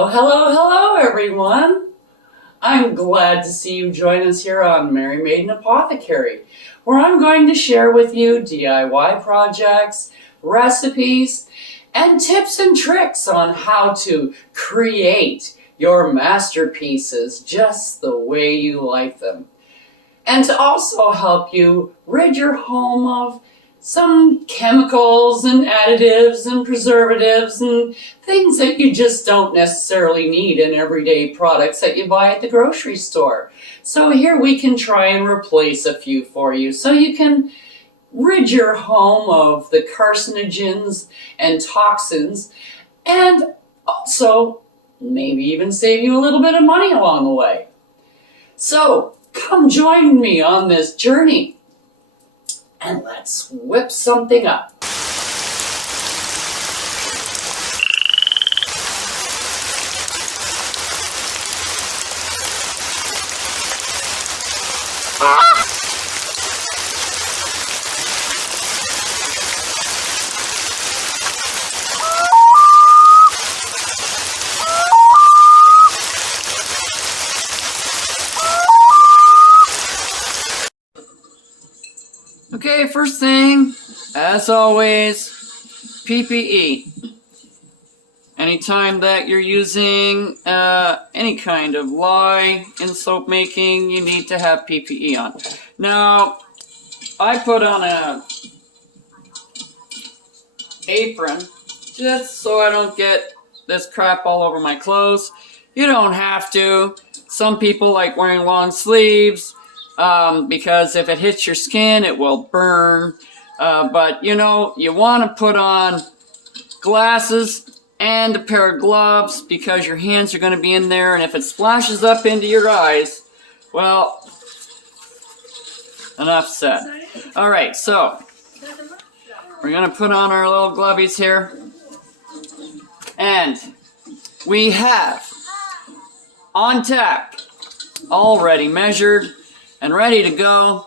Hello, hello, hello, everyone. I'm glad to see you join us here on Mary Maiden Apothecary, where I'm going to share with you DIY projects, recipes, and tips and tricks on how to create your masterpieces just the way you like them. And to also help you rid your home of some chemicals and additives and preservatives and things that you just don't necessarily need in everyday products that you buy at the grocery store. So here we can try and replace a few for you so you can rid your home of the carcinogens and toxins, and also maybe even save you a little bit of money along the way. So come join me on this journey and let's whip something up. Okay, first thing, as always, PPE. Anytime that you're using any kind of lye in soap making, you need to have PPE on. Now, I put on a apron just so I don't get this crap all over my clothes. You don't have to. Some people like wearing long sleeves because if it hits your skin, it will burn. But you know, you want to put on glasses and a pair of gloves because your hands are going to be in there, and if it splashes up into your eyes, well, enough said. All right, so we're going to put on our little glovies here, and we have on tap, already measured and ready to go,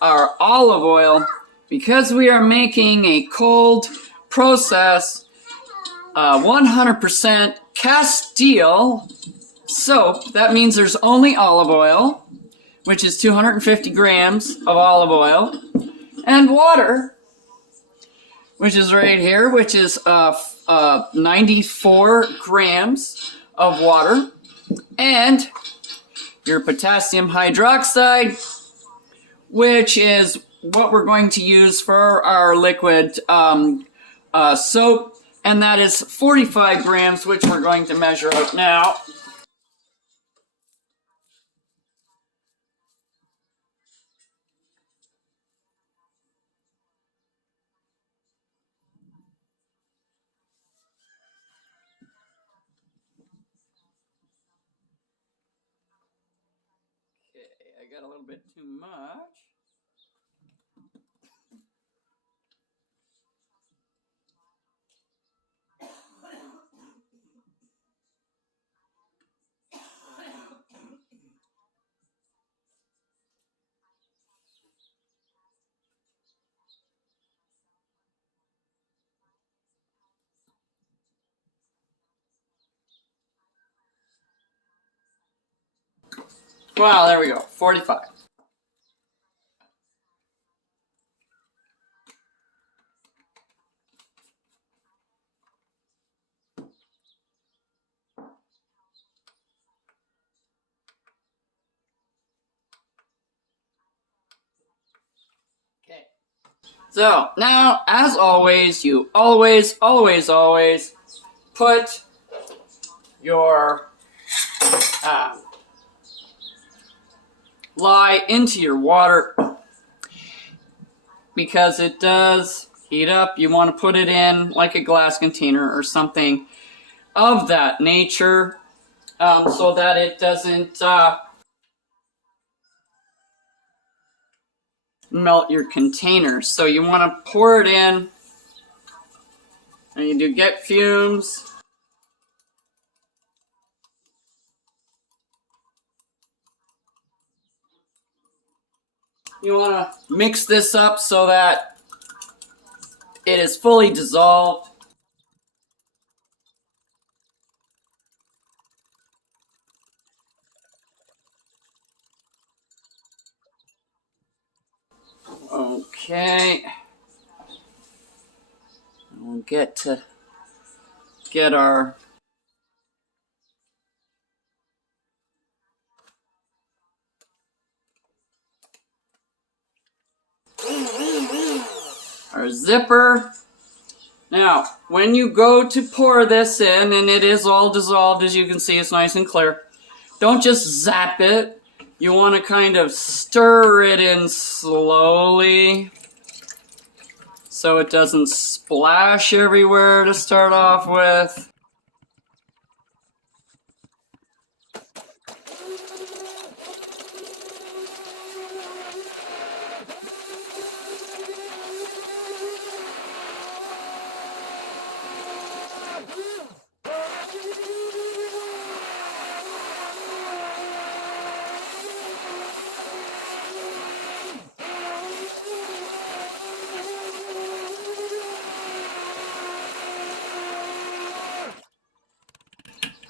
our olive oil, because we are making a cold process 100% Castile soap. That means there's only olive oil, which is 250 grams of olive oil, and water, which is right here, which is 94 grams of water, and your potassium hydroxide, which is what we're going to use for our liquid soap, and that is 45 grams, which we're going to measure out now. Okay, I got a little bit too much. Wow, there we go, 45. Okay. So now, as always, you always put your lye into your water because it does heat up. You want to put it in like a glass container or something of that nature so that it doesn't melt your container. So you want to pour it in, and you do get fumes. You want to mix this up so that it is fully dissolved. Okay. We'll get our zipper. Now, when you go to pour this in, and it is all dissolved, as you can see, it's nice and clear, don't just zap it. You want to kind of stir it in slowly so it doesn't splash everywhere to start off with.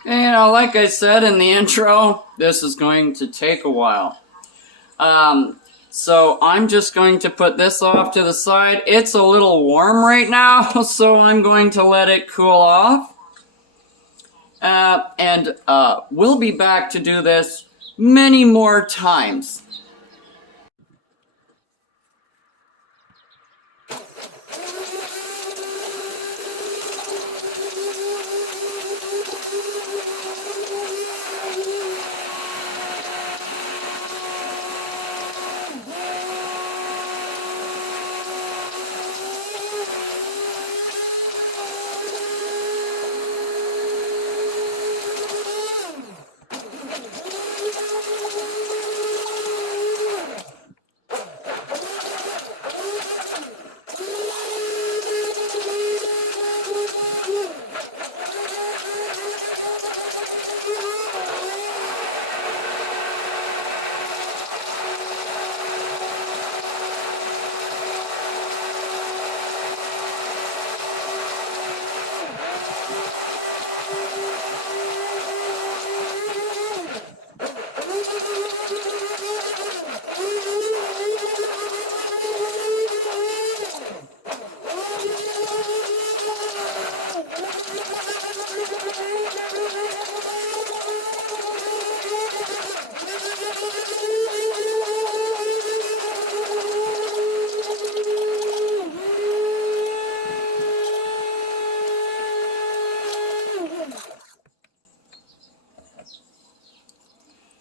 And, you know, like I said in the intro, this is going to take a while. So I'm just going to put this off to the side. It's a little warm right now, so I'm going to let it cool off. And we'll be back to do this many more times.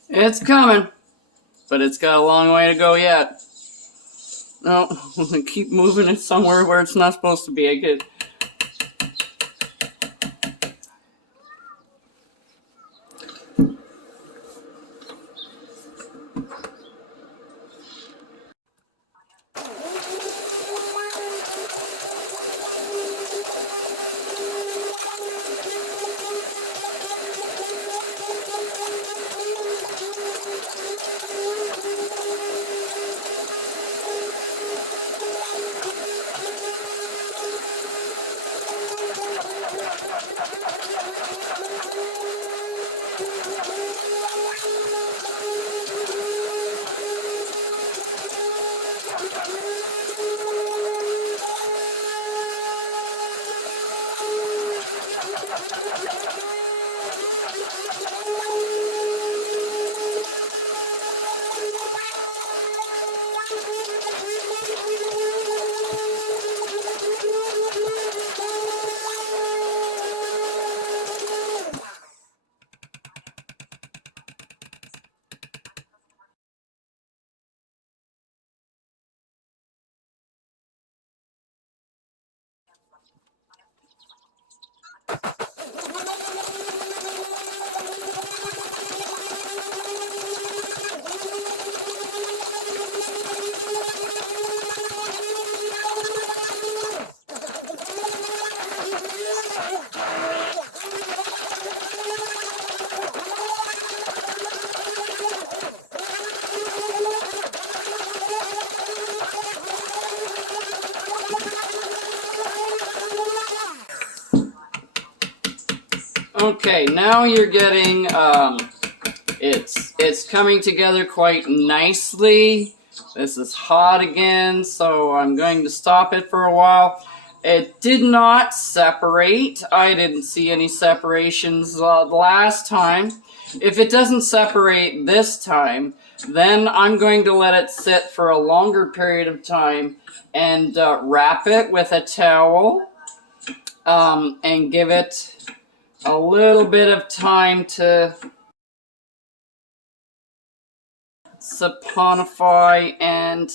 It's coming, but it's got a long way to go yet. No, keep moving it somewhere where it's not supposed to be. I get. Okay, now you're getting, it's coming together quite nicely. This is hot again, so I'm going to stop it for a while. It did not separate. I didn't see any separations the last time. If it doesn't separate this time, then I'm going to let it sit for a longer period of time and wrap it with a towel and give it a little bit of time to saponify and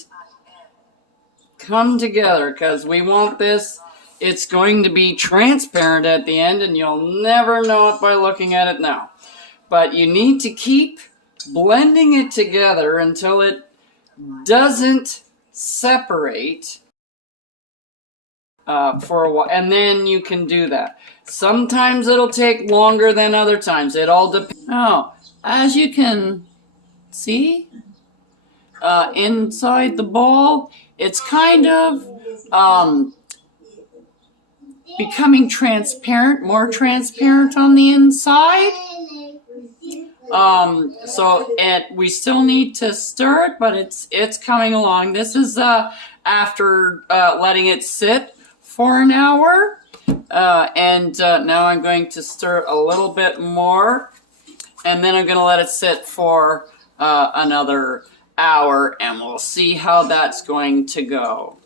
come together, because we want this. It's going to be transparent at the end, and you'll never know it by looking at it now. But you need to keep blending it together until it doesn't separate for a while, and then you can do that. Sometimes it'll take longer than other times. It all depends. Now, as you can see, inside the ball, it's kind of becoming transparent, more transparent on the inside. We still need to stir it, but it's coming along. This is after letting it sit for an hour, and now I'm going to stir it a little bit more, and then I'm going to let it sit for another hour, and we'll see how that's going to go.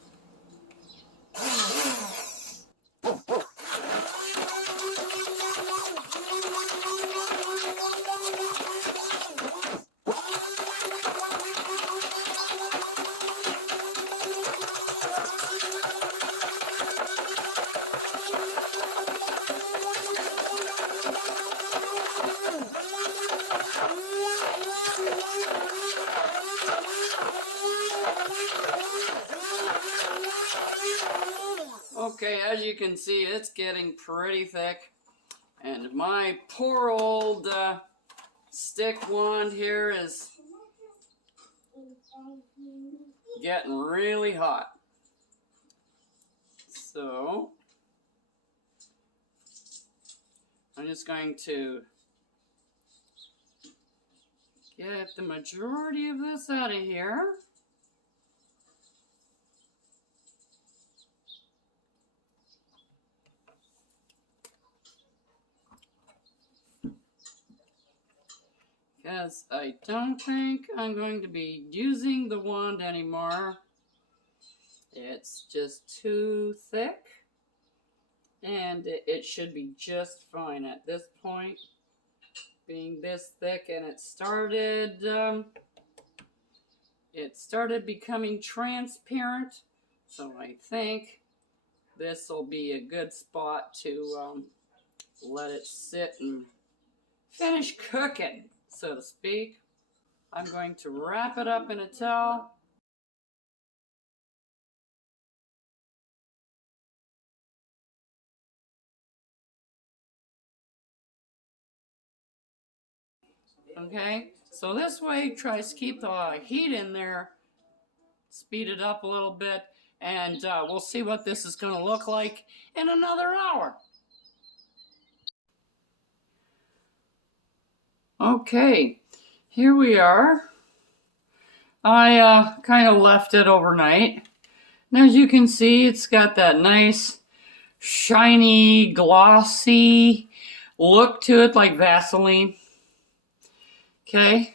Okay, as you can see, it's getting pretty thick, and my poor old stick wand here is getting really hot. So I'm just going to get the majority of this out of here. Because I don't think I'm going to be using the wand anymore. It's just too thick, and it should be just fine at this point, being this thick. And it started becoming transparent, so I think this will be a good spot to let it sit and finish cooking, so to speak. I'm going to wrap it up in a towel. Okay, so this way tries to keep the heat in there, speed it up a little bit, and we'll see what this is going to look like in another hour. Okay, here we are. I kind of left it overnight. And as you can see, it's got that nice, shiny, glossy look to it, like Vaseline. Okay,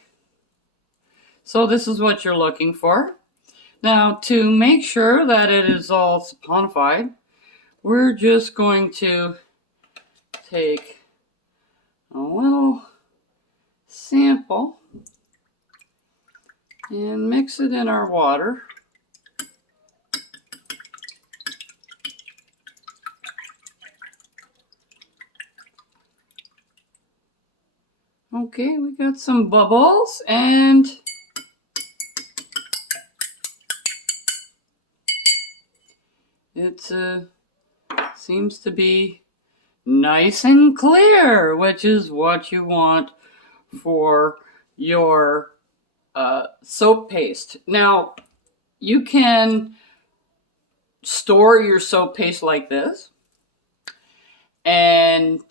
so this is what you're looking for. Now, to make sure that it is all saponified, we're just going to take a little sample and mix it in our water. Okay, we got some bubbles, and it seems to be nice and clear, which is what you want for your soap paste. Now, you can store your soap paste like this, and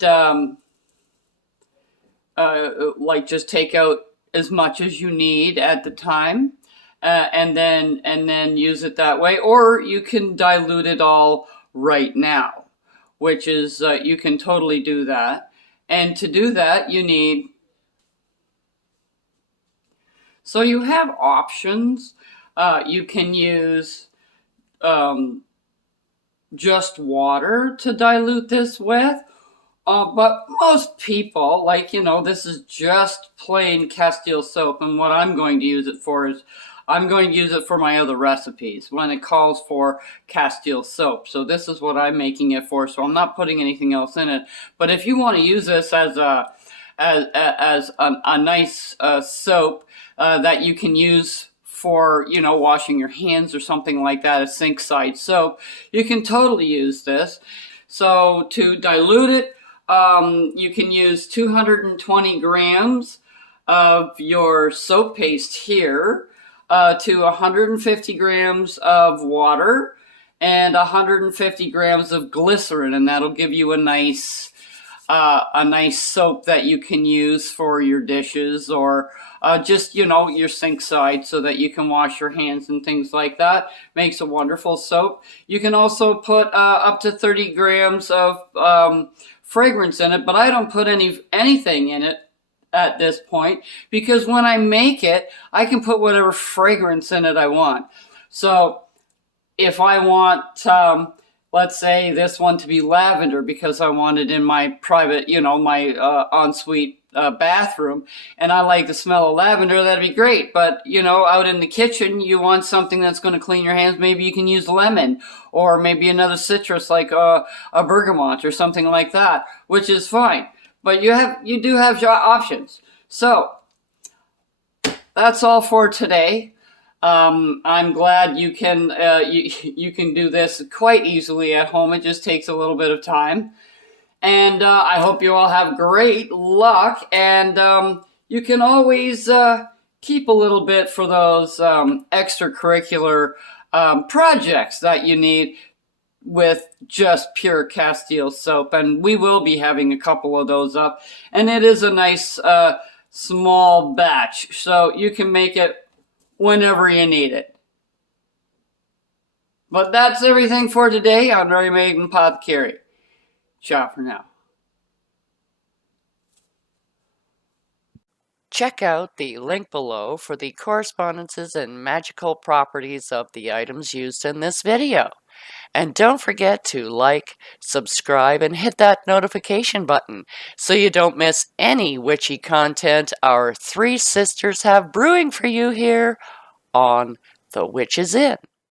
like just take out as much as you need at the time, and then use it that way, or you can dilute it all right now, which is you can totally do that. And to do that, you need, so you have options. You can use just water to dilute this with. But most people, like, this is just plain Castile soap. And what I'm going to use it for is I'm going to use it for my other recipes when it calls for Castile soap. So this is what I'm making it for. So I'm not putting anything else in it. But if you want to use this as a nice soap that you can use for, washing your hands or something like that, a sink side soap, you can totally use this. So to dilute it, you can use 220 grams of your soap paste here to 150 grams of water and 150 grams of glycerin, and that'll give you a nice soap that you can use for your dishes or just, your sink side so that you can wash your hands and things like that. Makes a wonderful soap. You can also put up to 30 grams of fragrance in it, but I don't put anything in it at this point because when I make it, I can put whatever fragrance in it I want. So if I want, let's say this one to be lavender because I want it in my private, my ensuite bathroom, and I like the smell of lavender, that'd be great. But, out in the kitchen, you want something that's going to clean your hands. Maybe you can use lemon or maybe another citrus like a bergamot or something like that, which is fine. But you do have your options. So that's all for today. I'm glad you can you can do this quite easily at home. It just takes a little bit of time. And I hope you all have great luck. And you can always keep a little bit for those extracurricular projects that you need with just pure Castile soap. And we will be having a couple of those up. And it is a nice small batch. So you can make it whenever you need it. But that's everything for today on Mary Maiden Apothecary. Ciao for now. Check out the link below for the correspondences and magical properties of the items used in this video. And don't forget to like, subscribe, and hit that notification button so you don't miss any witchy content our three sisters have brewing for you here on The Witch's Inn.